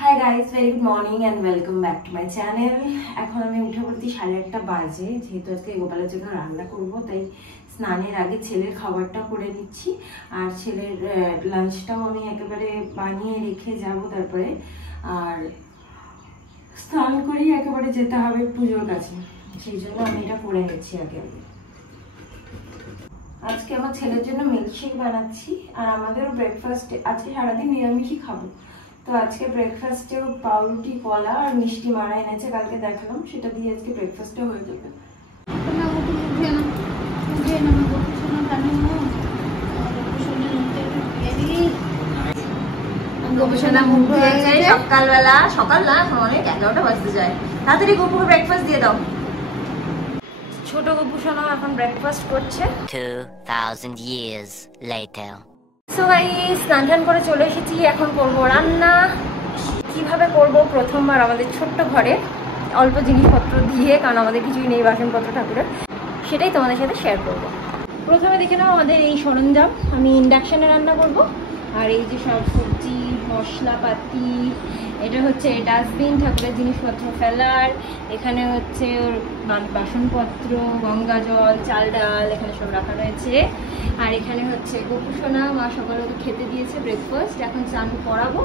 Hi guys, very good morning and welcome back to my channel. এখন আমি উঠে পড়ছি 1:30 বাজে, যেহেতু আজকে গোপালের জন্য রান্না করব, তাই স্নানের আগে ছেলের খাবারটা করে নিচ্ছি। আর ছেলের লাঞ্চটাও আমি একেবারে বানিয়ে রেখে যাব তারপরে। আর স্নান করেই একেবারে যেতে হবে পুজোর কাছে, সেই জন্য আমি এটা করে নিচ্ছি আগে। আজকে আমার ছেলের জন্য মিল্কশেক বানাচ্ছি, আর আমাদেরও ব্রেকফাস্টে আজকে সারাদিন নিরামিষই খাবো। তো আজকে ব্রেকফাস্টেও পাউরুটি, কলা আর মিষ্টি মারা এনেছে, কালকে দেখালাম, সেটা দিয়ে আজকে ব্রেকফাস্টে হয়ে যাবে। সকালবেলা সকাল না, অনেক 11টা বাজতে যায়। তাড়াতাড়ি গপুকে ব্রেকফাস্ট দিয়ে দাও। ছোট গপু সোনা এখন ব্রেকফাস্ট করছে। 2000 years later. সো গাইস, স্নান টান করে চলে এসেছি, এখন করব রান্না। কিভাবে করব, প্রথমবার আমাদের ছোট্ট ঘরে অল্প জিনিসপত্র দিয়ে, কারণ আমাদের কিছুই নেই বাসনপত্র ঠাকুরের, সেটাই তোমাদের সাথে শেয়ার করব। প্রথমে দেখে নাও আমাদের এই সরঞ্জাম। আমি ইন্ডাকশানে রান্না করব। আর এই যে সব সবজি মশলাপাতি, এটা হচ্ছে ডাস্টবিন, ঠাকুরের জিনিসপত্র ফেলার, এখানে হচ্ছে ওর বাসনপত্র, গঙ্গা জল, চাল ডাল এখানে সব রাখা রয়েছে। আর এখানে হচ্ছে গপু সোনা, মা সকালে ওকে খেতে দিয়েছে ব্রেকফাস্ট, এখন স্নান করাবো।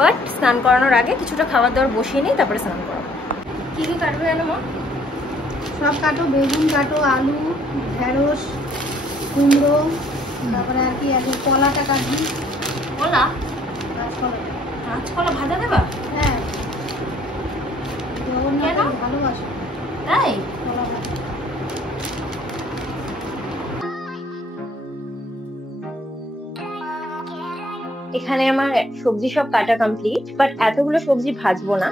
বাট স্নান করানোর আগে কিছুটা খাবার দাবার বসিয়ে নিই, তারপরে স্নান করাবো। কী কী কাটবে জানো মা? সব কাটো, বেগুন কাটো, আলু, ঢেঁড়স, কুমড়ো, তারপরে আর কি আছে, কলাটা কাটবি। কলা? কাঁচকলা। কাঁচকলা ভাজা দেবা? হ্যাঁ, কেন? ভালোবাসো তাই? কলা ভাজা। এখানে আমার সবজি সব কাটা কমপ্লিট, বাট এতগুলো সবজি ভাজবো না।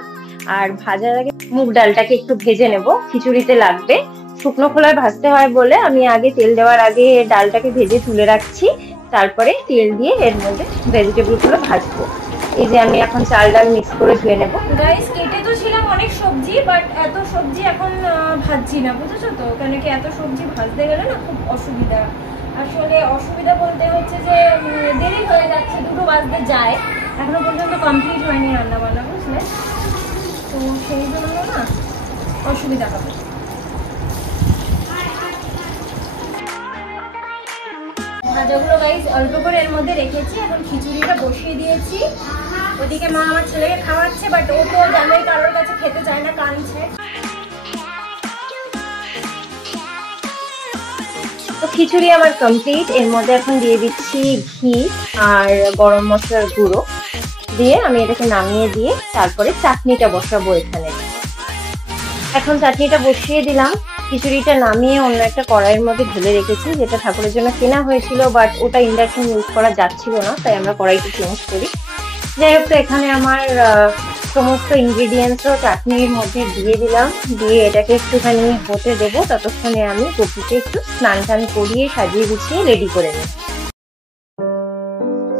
আর ভাজার আগে মুগ ডালটাকে একটু ভেজে নেব, খিচুড়িতে লাগবে। শুকনো খোলায় ভাজতে হয় বলে আমি আগে তেল দেওয়ার আগে ডালটাকে ভেজে তুলে রাখছি, তারপরে তেল দিয়ে এর মধ্যে ভেজিটেবল গুলো ভাজবো। এই যে আমি এখন চাল ডাল মিক্স করে ধুয়ে নেবো। গাইস, কেটে তো ছিলাম অনেক সবজি, বাট এত সবজি এখন ভাজছি না, বুঝেছো তো? কেন কি এত সবজি ভাজতে গেলে না খুব অসুবিধা। আসলে অসুবিধা বলতে হচ্ছে যে দেরি হয়ে যাচ্ছে, 2টো বাজতে যায়, এখনো পর্যন্ত কমপ্লিট হয়নি রান্না বান্না, বুঝলে তো? সেই জন্য না অসুবিধা হবে। ভাজাগুলো গাইস অল্প করে এর মধ্যে রেখেছি, এখন খিচুড়িটা বসিয়ে দিয়েছি। ওদিকে মা আমার ছেলেকে খাওয়াচ্ছে, বাট ও তো জামাই কারোর কাছে খেতে চায় না, কাঁদছে। তো খিচুড়ি আমার কমপ্লিট। এর মধ্যে এখন দিয়ে দিচ্ছি ঘি আর গরম মশলার গুঁড়ো দিয়ে আমি এটাকে নামিয়ে দিয়ে তারপরে চাটনিটা বসাবো এখানে। এখন চাটনিটা বসিয়ে দিলাম। খিচুড়িটা নামিয়ে অন্য একটা কড়াইয়ের মধ্যে ঢেলে রেখেছি, যেটা ঠাকুরের জন্য কেনা হয়েছিল, বাট ওটা ইন্ডাকশন ইউজ করা যাচ্ছিল না, তাই আমরা কড়াইটা চেঞ্জ করি। যাই হোক, তো এখানে আমার সমস্ত ইনগ্রিডিয়েন্টসও চাটনির মধ্যে দিয়ে দিলাম, দিয়ে এটাকে একটুখানি হতে দেবো। ততক্ষণে আমি গপুকে একটু স্নান টান করিয়ে সাজিয়ে গুছিয়ে রেডি করে নিই।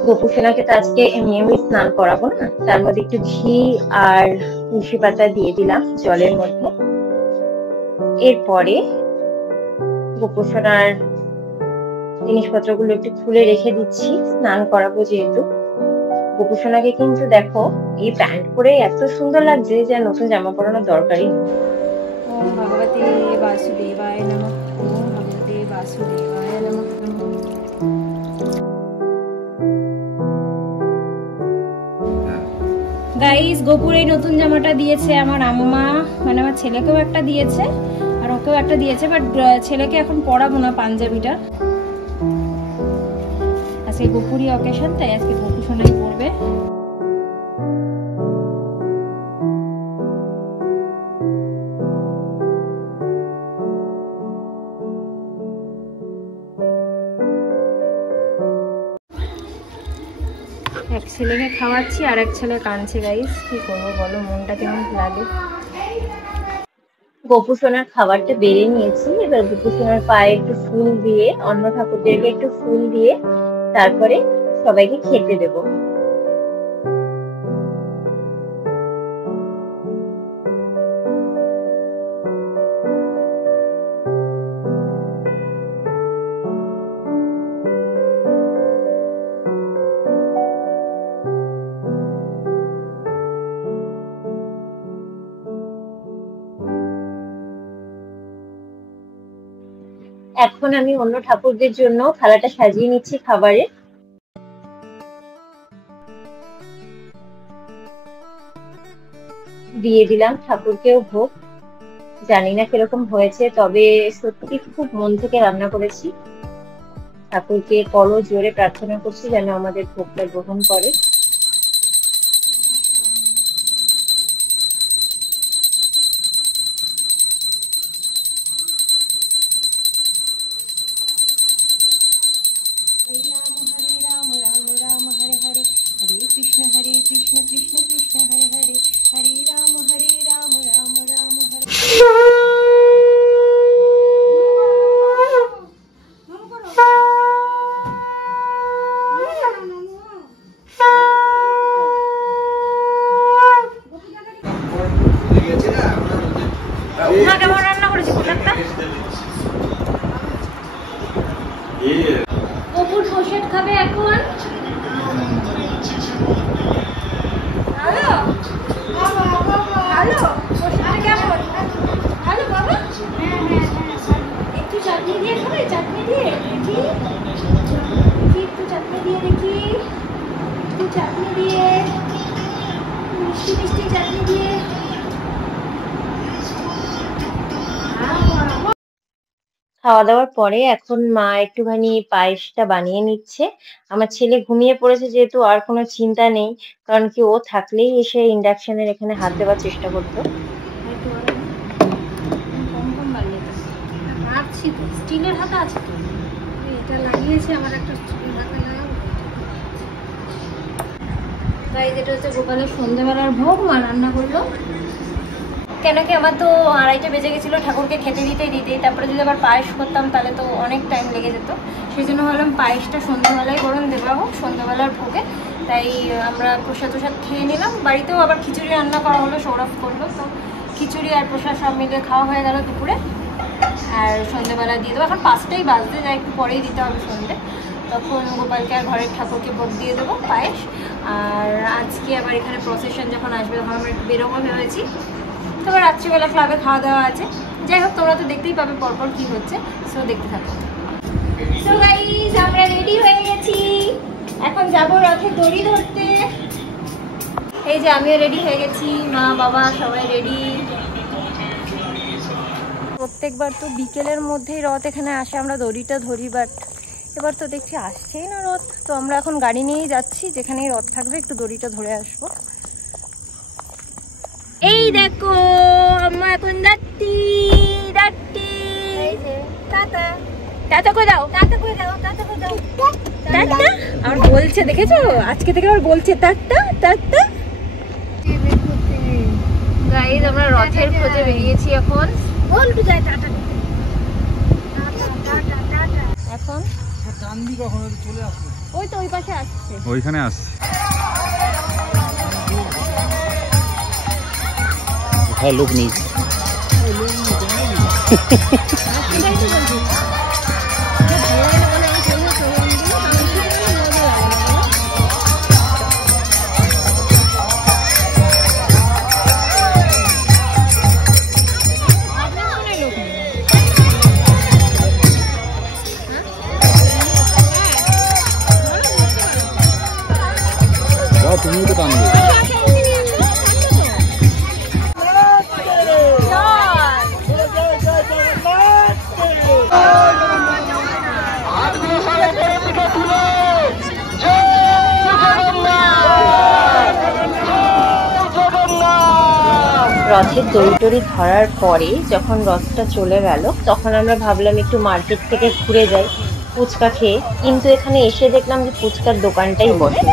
গপু সোনাকে তো আজকে এমনি এমনি স্নান করাবো না, তার মধ্যে একটু ঘি আর তুলসী পাতা দিয়ে দিলাম জলের মধ্যে। এরপরে গপু সোনার জিনিসপত্রগুলো একটু খুলে রেখে দিচ্ছি, স্নান করাবো যেহেতু। গপু সোনাকে কিন্তু দেখো এই প্যান্ট পরে এত সুন্দর লাগছে যে নতুন জামা পরানোর দরকারই নেই। ওম ভগবতে বাসুদেবায় নমঃ, ওম ভগবতে বাসুদেবায় নমঃ। গাইস, গপুর এই নতুন জামাটা দিয়েছে আমার আম্মা, মানে আমার ছেলেকেও একটা দিয়েছে আর ওকেও একটা দিয়েছে, বাট ছেলেকে এখন পরাবো না পাঞ্জাবিটা। আজকে গপুরই অকেশন, তাই আজকে গপু সোনাই পরবে। এক ছেলেকে খাওয়াচ্ছি আর এক ছেলে কাঁদছে। গাইস, কি করবো বলো, মনটা কেমন লাগে। গপু সোনার খাবারটা বেড়ে নিয়েছি, এবার গপু সোনার পায়ে একটু ফুল দিয়ে, অন্য ঠাকুরদেরকে একটু ফুল দিয়ে তারপরে সবাইকে খেতে দেবো। এখন আমি অন্য ঠাকুরদের জন্য থালাটা সাজিয়ে নিচ্ছি খাবারে। দিয়ে দিলাম ঠাকুরকেও ভোগ। জানি না কিরকম হয়েছে, তবে সত্যি খুব মন থেকে রান্না করেছি। ঠাকুরকে করো জোরে প্রার্থনা করছি যেন আমাদের ভোগটা গ্রহণ করে। কেমন রান্না করেছি পোশাকটা? অপুর পোশাক খাবে এখন। একটু চাটনি দিয়ে খাবে, চাটনি দিয়ে দেখি, একটু চাটনি দিয়ে দেখি, একটু চাটনি দিয়ে, মিষ্টি মিষ্টি চাটনি দিয়ে। খাওয়া দাওয়ার পরে এখন মা একটুখানি পায়েসটা বানিয়ে নিচ্ছে। আমার ছেলে ঘুমিয়ে পড়েছে যেহেতু আর কোনো চিন্তা নেই, কারণ কি ও থাকলেই এসে ইন্ডাকশনের এখানে হাত দেওয়ার চেষ্টা করতো। স্টিলের হাতা আছে তো, এটা লাগিয়েছে আমার একটা স্টিলের হাতা লাগাবো। তাই যেটা হচ্ছে গোপালের সন্ধ্যেবেলার ভোগ মা রান্না করলো। কেন কি আমার তো 2:30 বেজে গেছিলো ঠাকুরকে খেতে দিতেই, তারপরে যদি আবার পায়েস করতাম তাহলে তো অনেক টাইম লেগে যেত। সেই জন্য ভাবলাম পায়েসটা সন্ধ্যাবেলায় গরম দেওয়া হোক, সন্ধ্যাবেলার ভোগে। তাই আমরা প্রসাদ খেয়ে নিলাম। বাড়িতেও আবার খিচুড়ি রান্না করা হলো, সৌরভ করলো, তো খিচুড়ি আর প্রসাদ সব মিলে খাওয়া হয়ে গেল দুপুরে। আর সন্ধ্যেবেলা দিয়ে দেবো, এখন 5টাই বাজতে যায়, একটু পরেই দিতে হবে সন্ধ্যে। তখন গোপালকে আর ঘরের ঠাকুরকে ভোগ দিয়ে দেবো পায়েস। আর আজকে আবার এখানে প্রসেশন যখন আসবে তখন আমরা একটু বেরোবো ভেবেছি। তবে রাত্রিবেলা ক্লাবে খাওয়া দাওয়া আছে। যাই হোক, তোমরা তো দেখতেই পাবে পরপর কি হচ্ছে, সো দেখতে থাকো। সো গাইস, আমরা রেডি হয়ে গেছি, এখন যাবো রথে দড়ি ধরতে। এই যে আমিও রেডি হয়ে গেছি, মা বাবা সবাই রেডি। প্রত্যেকবার তো বিকেলের মধ্যেই রথ এখানে আসে, আমরা দড়িটা ধরি, বাট এবার তো দেখছি আসছেই না রথ। তো আমরা এখন গাড়ি নিয়েই যাচ্ছি, যেখানেই রথ থাকবে একটু দড়িটা ধরে আসবো। এই দেখো আমরা এখন যাচ্ছি। টাটা টাটা করে দাও, টাটা করে দাও, টাটা করে দাও, টাটা। আর বলছে দেখেছো, আজকে থেকে আবার বলছে টাটা টাটা। গাইস, আমরা রথের খোঁজে বেরিয়েছি এখন। বলটু যায় টাটা এখন। কান্দি কখন চলে আসবে? ওই তো ওই পাশে আসছে, ওইখানে আসছে। কোথায় লোক নেই? তুমি তো কান্দি। রথের দড়ি টড়ি ধরার পরে যখন রথটা চলে গেল, তখন আমরা ভাবলাম একটু মার্কেট থেকে ঘুরে যাই ফুচকা খেয়ে, কিন্তু এখানে এসে দেখলাম যে ফুচকার দোকানটাই বসে।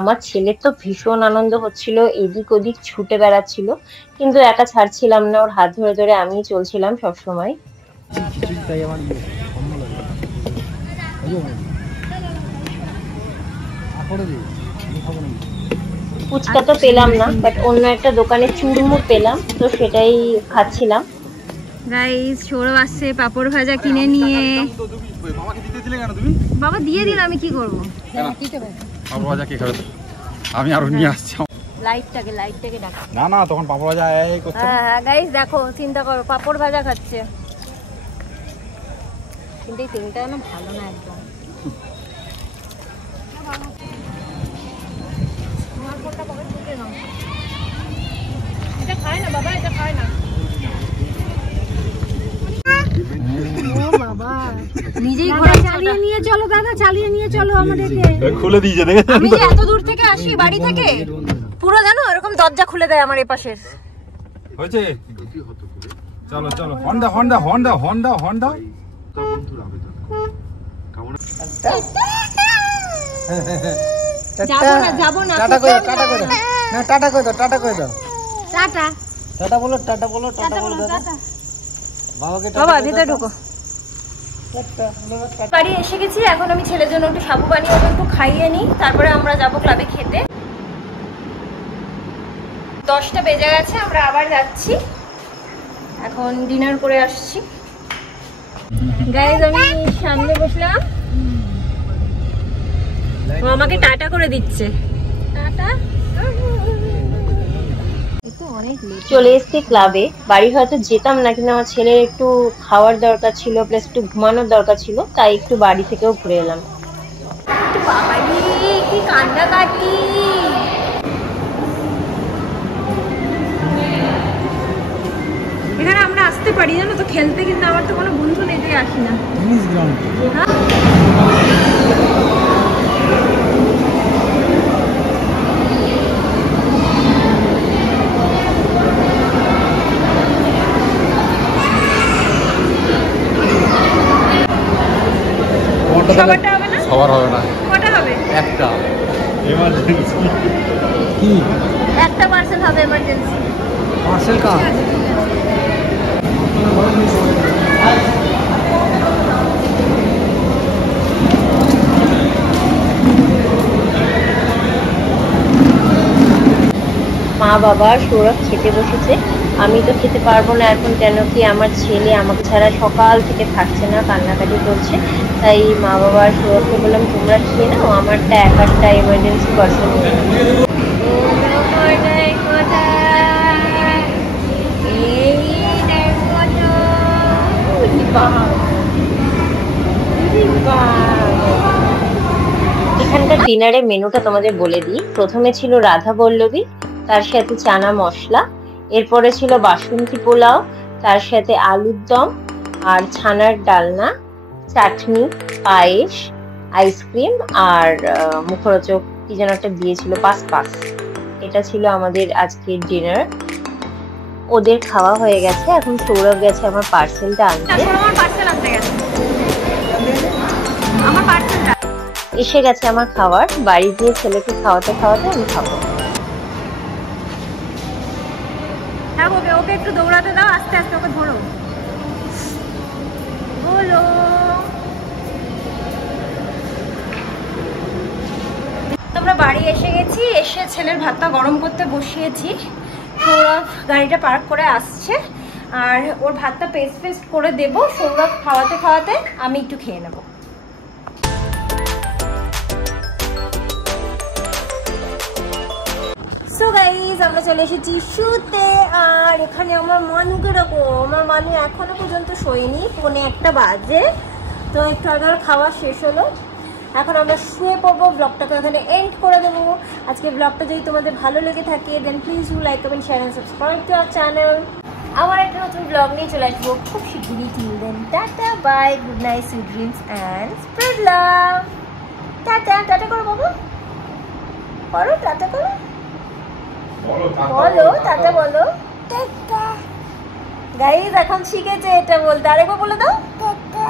আমার ছেলের তো ভীষণ আনন্দ হচ্ছিল, এদিক ওদিক ছুটে বেড়াচ্ছিল, কিন্তু একা ছাড়ছিলাম না, ওর হাত ধরে ধরে আমিই চলছিলাম সবসময়। ফুচকা তো পেলাম না, বাট অন্য একটা দোকানে চুড়মুড় পেলাম, তো সেটাই খাচ্ছিলাম। গাইস সৌরভ আসছে পাপড় ভাজা কিনে নিয়ে। বাবাকে দিতে দিলে কেন তুমি? বাবা দিয়ে দিন, আমি কি করব? পাপড় ভাজা কে খাবে? আমি আরো নিয়ে আসছি। লাইটটাকে ডাক। না না, তখন পাপড় ভাজা এই করতে। হ্যাঁ গাইস দেখো, চিন্তা করো, পাপড় ভাজা খাচ্ছে, কিন্তু এই তেলটা না ভালো না একদম। এটা খায় না বাবা, এটা খায় না। ও বাবা, নিজেই ঘোড়া চালিয়ে নিয়ে চলো দাদা, চালিয়ে নিয়ে চলো আমাদেরকে। খুলে দিয়েছে দেখে। আমি যে এত দূর থেকে আসি বাড়ি থেকে, পুরো জানো এরকম দরজা খুলে দেয় আমার এই পাশের। হয়েছে, চলো চলো। Honda Honda Honda Honda Honda. যাবো না। টাটা করে দাও। না টাটা করে দাও, টাটা করে দাও। টাটা টাটা বলো, টাটা বলো, টাটা বলো দাদা। বাবাকে বাবা ভিতরে ঢুকো। বাড়ি এসে গেছি, এখন আমি ছেলের জন্য একটু সাবু বানিয়ে একটু খাইয়ে নিই, তারপরে আমরা যাবো ক্লাবে খেতে। 10টা বেজে গেছে, আমরা আবার যাচ্ছি, এখন ডিনার করে আসছি। গাইজ আমি সামনে বসলাম, ও আমাকে টাটা করে দিচ্ছে। টাটা। চলে এসেছি ক্লাবে। বাড়ি হয়তো যেতাম না, কিন্তু আমার ছেলের একটু খাওয়ার দরকার ছিল, প্লাস একটু ঘুমানোর দরকার ছিল, তাই একটু বাড়ি থেকেও ঘুরে এলাম। কি কান্নাকাটি! এখানে আমরা আসতে পারি জানো তো খেলতে, কিন্তু আমার তো কোনো বন্ধু নেই, তাই আসি না। সবার হবে না, কটা হবে? একটা এমার্জেন্সি। কি একটা পার্সেল হবে এমার্জেন্সি। পার্সেল কা? মা বাবা সৌরভ খেতে বসেছে, আমি তো খেতে পারবো না এখন, কেন কি আমার ছেলে আমাকে ছাড়া সকাল থেকে থাকছে না, কান্নাকাটি করছে। তাই মা বাবা সৌরভকে বললাম তোমরা খেয়ে নাও, আমারটা একটা এমার্জেন্সি পার্সেল নিয়ে। এখানকার ডিনারের মেনুটা তোমাদের বলে দিই। প্রথমে ছিল রাধা বল্লবী, তার সাথে চানা মশলা, এরপরে ছিল বাসন্তী পোলাও, তার সাথে আলুর দম আর ছানার ডালনা, চাটনি, পায়েস, আইসক্রিম আর মুখরোচক কি যেন একটা দিয়েছিল, পাস। এটা ছিল আমাদের আজকের ডিনার। ওদের খাওয়া হয়ে গেছে, এখন সৌরভ গেছে আমার পার্সেলটা আনতে। এসে গেছে আমার খাবার, বাড়ি গিয়ে ছেলেকে খাওয়াতে খাওয়াতে আমি খাবো। ওকে একটু দৌড়াতে দাও, আস্তে আস্তে ওকে ধরো, বলো। আমরা বাড়ি এসে গেছি, এসে ছেলের ভাতটা গরম করতে বসিয়েছি। সৌরভ গাড়িটা পার্ক করে আসছে, আর ওর ভাতটা পেস্ট করে দেব। সৌরভ খাওয়াতে খাওয়াতে আমি একটু খেয়ে নেবো। সো গাইস, আমরা চলে এসেছি শুতে, আর এখানে আমার মানুকে রাখো। আমার মানু এখনো পর্যন্ত শোয়নি, 1:45 বাজে, তো একটু আগে খাওয়া শেষ হলো, এখন আমরা শুয়ে পড়বো। ব্লগটাকে এখানে এন্ড করে দেবো। আজকে ব্লগটা যদি তোমাদের ভালো লেগে থাকে, then please do like, comment, share and subscribe to our channel. আবার একটা নতুন ব্লগ নিয়ে চলে আসবো খুব শিগগিরই। Till then tata, bye, good night, sweet dreams and spread love. Tata. Tata করো বাবু, করো টাটা করো, বলো টাটা বলো। গাইস এখন শিখেছে এটা বলতে, আরেকবার বলে দাও। টাটা।